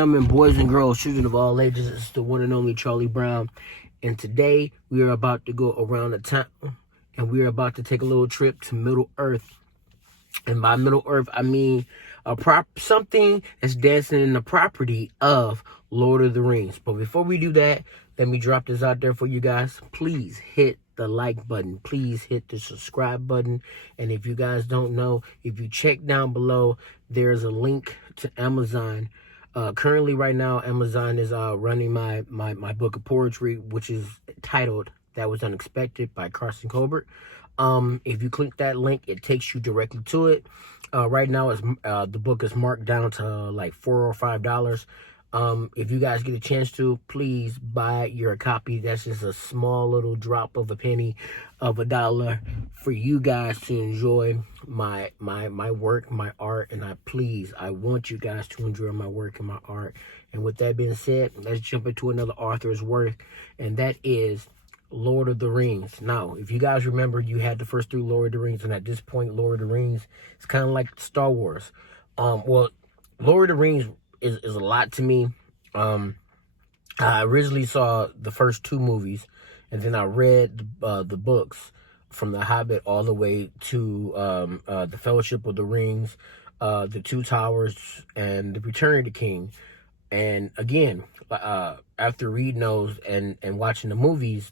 gentlemen, boys and girls, children of all ages, it's the one and only Charlie Brown. And today we are about to go around the town and we are about to take a little trip to Middle Earth. And by Middle Earth, I mean something that's dancing in the property of Lord of the Rings. But before we do that, let me drop this out there for you guys. Please hit the like button. Please hit the subscribe button. And if you guys don't know, if you check down below, there's a link to Amazon. Currently, right now, Amazon is running my book of poetry, which is titled "That Was Unexpected" by Karsten Colbert. If you click that link, it takes you directly to it. Right now, the book is marked down to like $4 or $5. If you guys get a chance to, please buy your copy. That's just a small little drop of a penny of $1 for you guys to enjoy my work, my art, and I want you guys to enjoy my work and my art. And with that being said, let's jump into another author's work, and that is Lord of the Rings. Now, if you guys remember, you had the first three Lord of the Rings, and at this point, Lord of the Rings is kind of like Star Wars. Well, Lord of the Rings is a lot to me. I originally saw the first two movies, and then I read the books from The Hobbit all the way to the Fellowship of the Rings, the Two Towers, and the Return of the King. And again, after reading those and watching the movies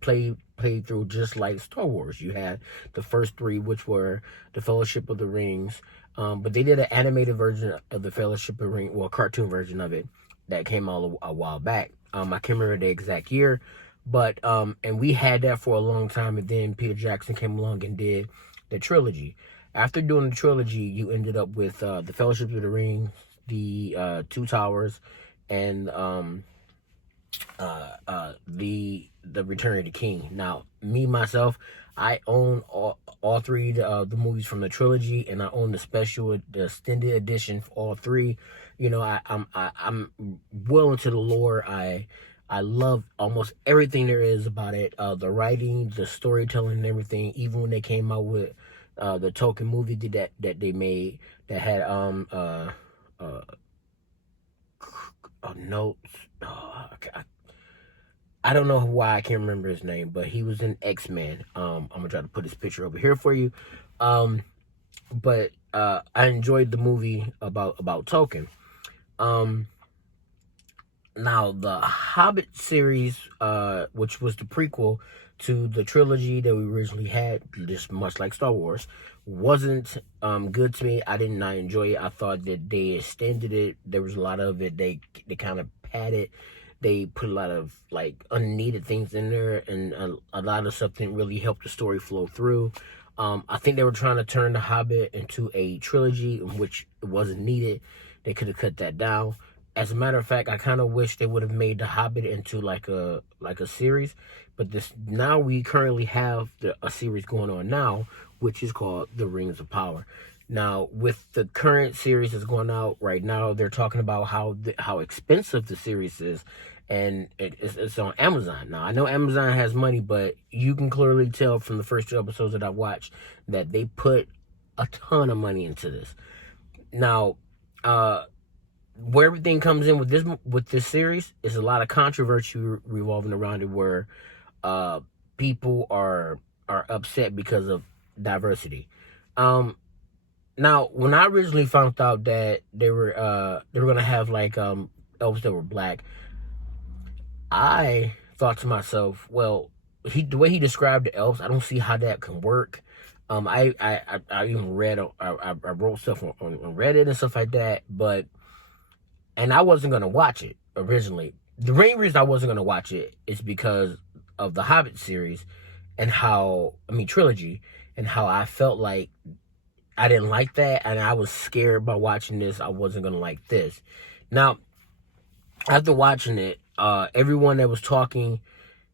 played through just like Star Wars. You had the first three, which were the Fellowship of the Rings, but they did an animated version of the Fellowship of the Ring, well, a cartoon version of it that came out a while back. I can't remember the exact year, but and we had that for a long time, and then Peter Jackson came along and did the trilogy. After doing the trilogy, you ended up with the Fellowship of the Ring, the Two Towers, and the Return of the King. Now, me myself, I own all three the movies from the trilogy, and I own the extended edition for all three. You know, I'm well into the lore. I love almost everything there is about it. The writing, the storytelling, and everything. Even when they came out with the Tolkien movie that they made that had notes. I don't know why I can't remember his name, but he was in X-Men. I'm gonna try to put his picture over here for you. But I enjoyed the movie about Tolkien. Now the Hobbit series, which was the prequel to the trilogy that we originally had, just much like Star Wars, wasn't good to me. I did not enjoy it. I thought that they extended it. There was a lot of it. They kind of padded. They put a lot of like unneeded things in there, and a lot of stuff didn't really help the story flow through. I think they were trying to turn The Hobbit into a trilogy, in which it wasn't needed. They could have cut that down. As a matter of fact, I kind of wish they would have made The Hobbit into like a series. But now we currently have a series going on now, which is called The Rings of Power. Now, with the current series that's going out right now, they're talking about how expensive the series is, and it's on Amazon. Now, I know Amazon has money, but you can clearly tell from the first two episodes that I watched that they put a ton of money into this. Now, where everything comes in with this series is a lot of controversy revolving around it, where people are upset because of diversity. Now, when I originally found out that they were gonna have like elves that were black, I thought to myself, well, the way he described the elves, I don't see how that can work. I even read, I wrote stuff on Reddit and stuff like that, and I wasn't gonna watch it originally. The main reason I wasn't gonna watch it is because of the Hobbit series and trilogy, and how I felt like I didn't like that, and I was scared by watching this. I wasn't gonna like this. Now, after watching it, everyone that was talking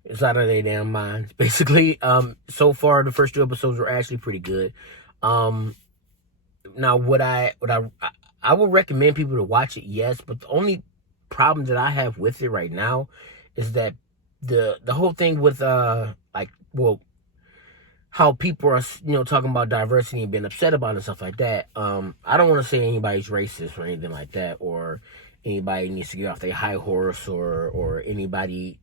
is out of their damn minds. Basically, so far the first two episodes were actually pretty good. Now, would I would recommend people to watch it, yes, but the only problem that I have with it right now is that the whole thing with how people are, talking about diversity and being upset about it and stuff like that. I don't want to say anybody's racist or anything like that, or anybody needs to get off their high horse, or anybody,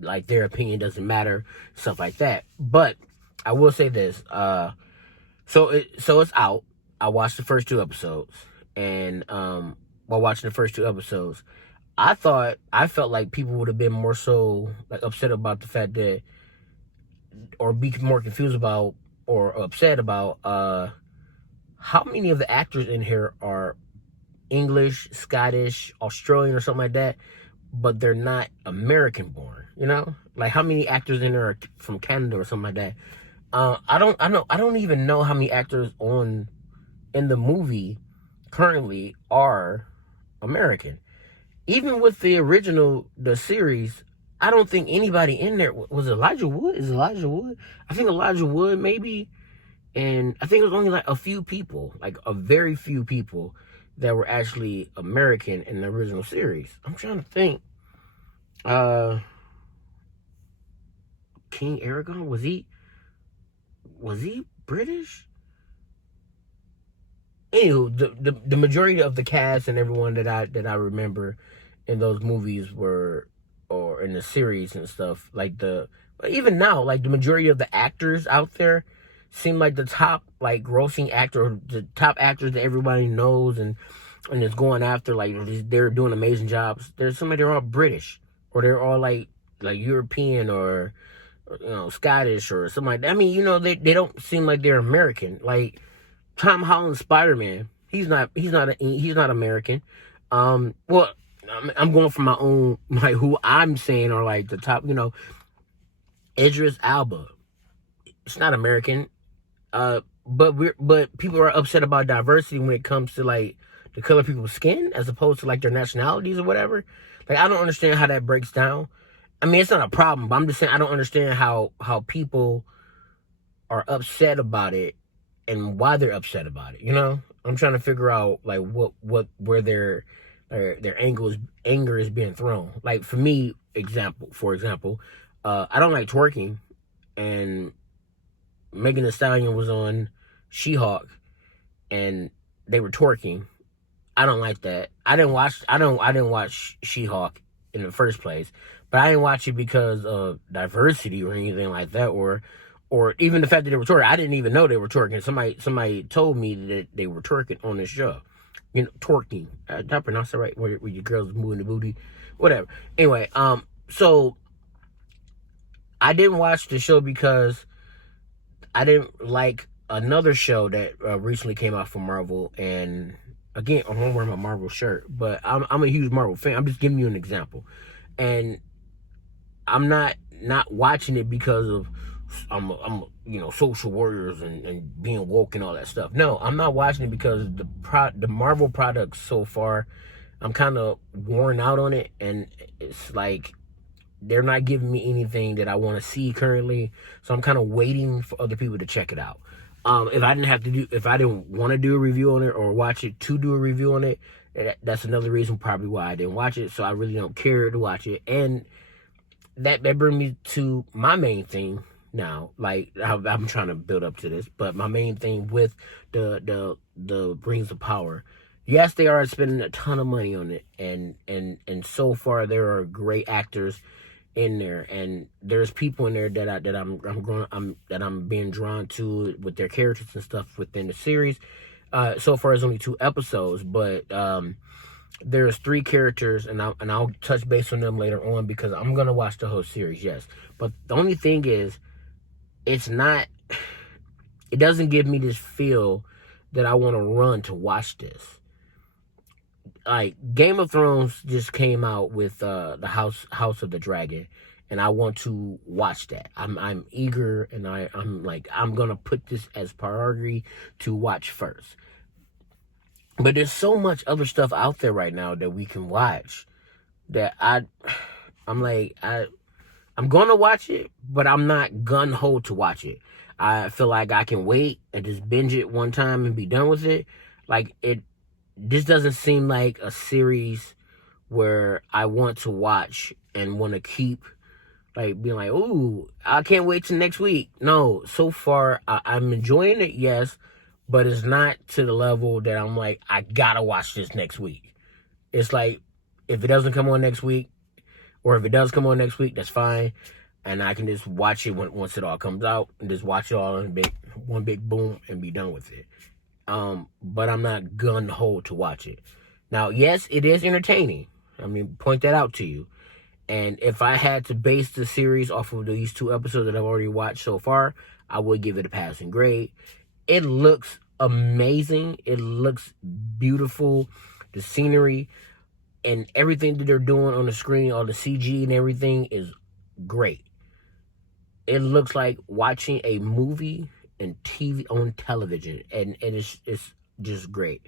like their opinion doesn't matter, stuff like that. But I will say this, so it's out. I watched the first 2 episodes, and while watching the first 2 episodes, I felt like people would have been more so like upset about the fact that, or be more confused about or upset about how many of the actors in here are English, Scottish, Australian, or something like that, but they're not American born. Like how many actors in there are from Canada or something like that. I don't even know how many actors in the movie currently are American. Even with the series, I don't think anybody in there was Elijah Wood. Is Elijah Wood? I think Elijah Wood maybe, and I think it was only like a few people, like a very few people that were actually American in the original series. I'm trying to think. King Aragon, was he British? Anywho, the majority of the cast and everyone that I remember in those movies or in the series and stuff, even now, like the majority of the actors out there seem like the top like grossing actor, or the top actors that everybody knows and is going after, like they're doing amazing jobs. They're all British, or they're all like European, or Scottish or something like that. I mean, they don't seem like they're American. Like Tom Holland's Spider-Man, he's not American. Well, I'm going from my own, like who I'm saying are like the top. Idris Elba, it's not American. But people are upset about diversity when it comes to like the color of people's skin as opposed to like their nationalities or whatever. Like I don't understand how that breaks down. I mean, it's not a problem, but I'm just saying I don't understand how people are upset about it and why they're upset about it. I'm trying to figure out like where their anger is being thrown. Like for me, for example, I don't like twerking, and Megan Thee Stallion was on She-Hulk, and they were twerking. I don't like that. I didn't watch She-Hulk in the first place, but I didn't watch it because of diversity or anything like that, or even the fact that they were twerking. I didn't even know they were twerking. Somebody told me that they were twerking on this show. Twerking. Did I pronounce it right? Where your girls moving the booty, whatever. Anyway, so I didn't watch the show because I didn't like another show that recently came out from Marvel. And again, I'm wearing my Marvel shirt, but I'm a huge Marvel fan. I'm just giving you an example, and I'm not watching it because of I'm social warriors and being woke and all that stuff. No, I'm not watching it because the Marvel products so far, I'm kind of worn out on it, and it's like they're not giving me anything that I want to see currently. So I'm kind of waiting for other people to check it out. If I didn't want to do a review on it or watch it to do a review on it, that's another reason probably why I didn't watch it. So I really don't care to watch it. And that brings me to my main thing now. Like I'm trying to build up to this, but my main thing with the Rings of Power. Yes, they are spending a ton of money on it, and so far there are great actors in there, and there's people in there that I'm being drawn to with their characters and stuff within the series. So far, it's only 2 episodes, but there's 3 characters, and I'll touch base on them later on because I'm gonna watch the whole series. Yes, but the only thing is, it doesn't give me this feel that I want to run to watch this. Like Game of Thrones just came out with the House of the Dragon, and I want to watch that. I'm eager, and I'm like, I'm gonna put this as priority to watch first. But there's so much other stuff out there right now that we can watch that I'm gonna watch it, but I'm not gun ho to watch it. I feel like I can wait and just binge it one time and be done with it. This doesn't seem like a series where I want to watch and want to keep being like, ooh, I can't wait till next week. No, so far I'm enjoying it, yes, but it's not to the level that I'm like, I gotta watch this next week. It's like, if it doesn't come on next week, or if it does come on next week, that's fine. And I can just watch it once it all comes out, and just watch it all in one big boom and be done with it. But I'm not gun-ho to watch it. Now, yes, it is entertaining. I mean, point that out to you. And if I had to base the series off of these 2 episodes that I've already watched so far, I would give it a passing grade. It looks amazing. It looks beautiful. The scenery and everything that they're doing on the screen, all the CG and everything is great. It looks like watching a movie and TV on television, and it's just great.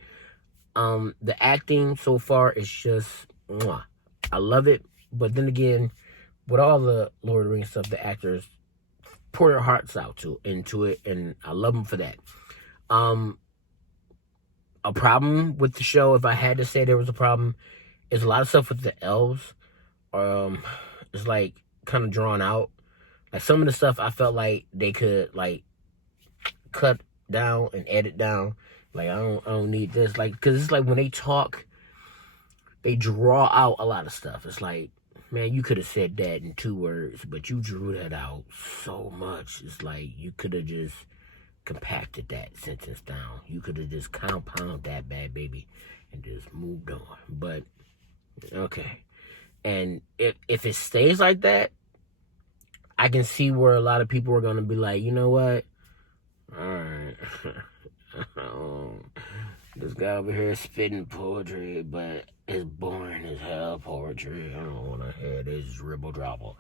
The acting so far is just mwah. I love it. But then again, with all the Lord of the Rings stuff, the actors pour their hearts out into it, and I love them for that. A problem with the show, if I had to say there was a problem, is a lot of stuff with the elves. It's like kind of drawn out. Like some of the stuff I felt like they could like cut down and edit down. Like I don't need this. Like, because it's like when they talk, they draw out a lot of stuff. It's like, man, you could have said that in 2 words, but you drew that out so much. It's like you could have just compacted that sentence down. You could have just compounded that bad baby and just moved on. But okay. And if it stays like that, I can see where a lot of people are going to be like, you know what? All right. This guy over here is spitting poetry, but it's boring as hell poetry. I don't want to hear this ribble drabble.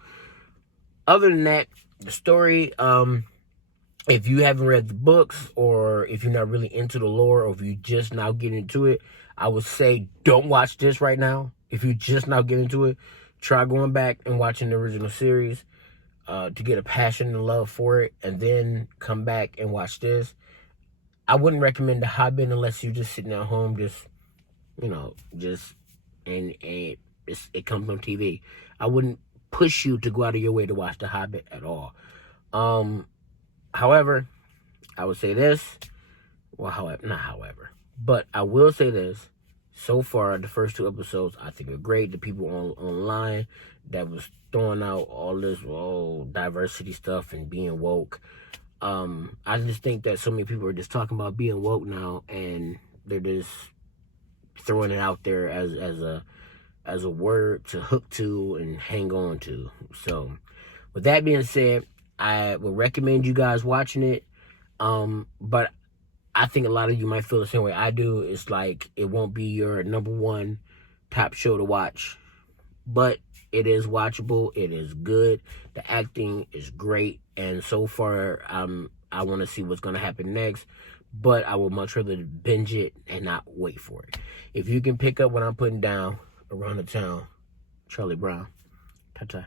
Other than that, the story, if you haven't read the books, or if you're not really into the lore, or if you just now get into it, I would say don't watch this right now. If you just now get into it, try going back and watching the original series to get a passion and love for it, and then come back and watch this. I wouldn't recommend The Hobbit unless you're just sitting at home, and it comes on TV. I wouldn't push you to go out of your way to watch The Hobbit at all. However, I would say this. Well, but I will say this. So far, the first 2 episodes I think are great. The people online that was throwing out all this diversity stuff and being woke. I just think that so many people are just talking about being woke now, and they're just throwing it out there as a word to hook to and hang on to. So, with that being said, I would recommend you guys watching it. But I think a lot of you might feel the same way I do. It's like it won't be your number 1 top show to watch, but it is watchable. It is good. The acting is great. And so far, I want to see what's going to happen next. But I would much rather binge it and not wait for it. If you can pick up what I'm putting down around the town, Charlie Brown. Ta-ta.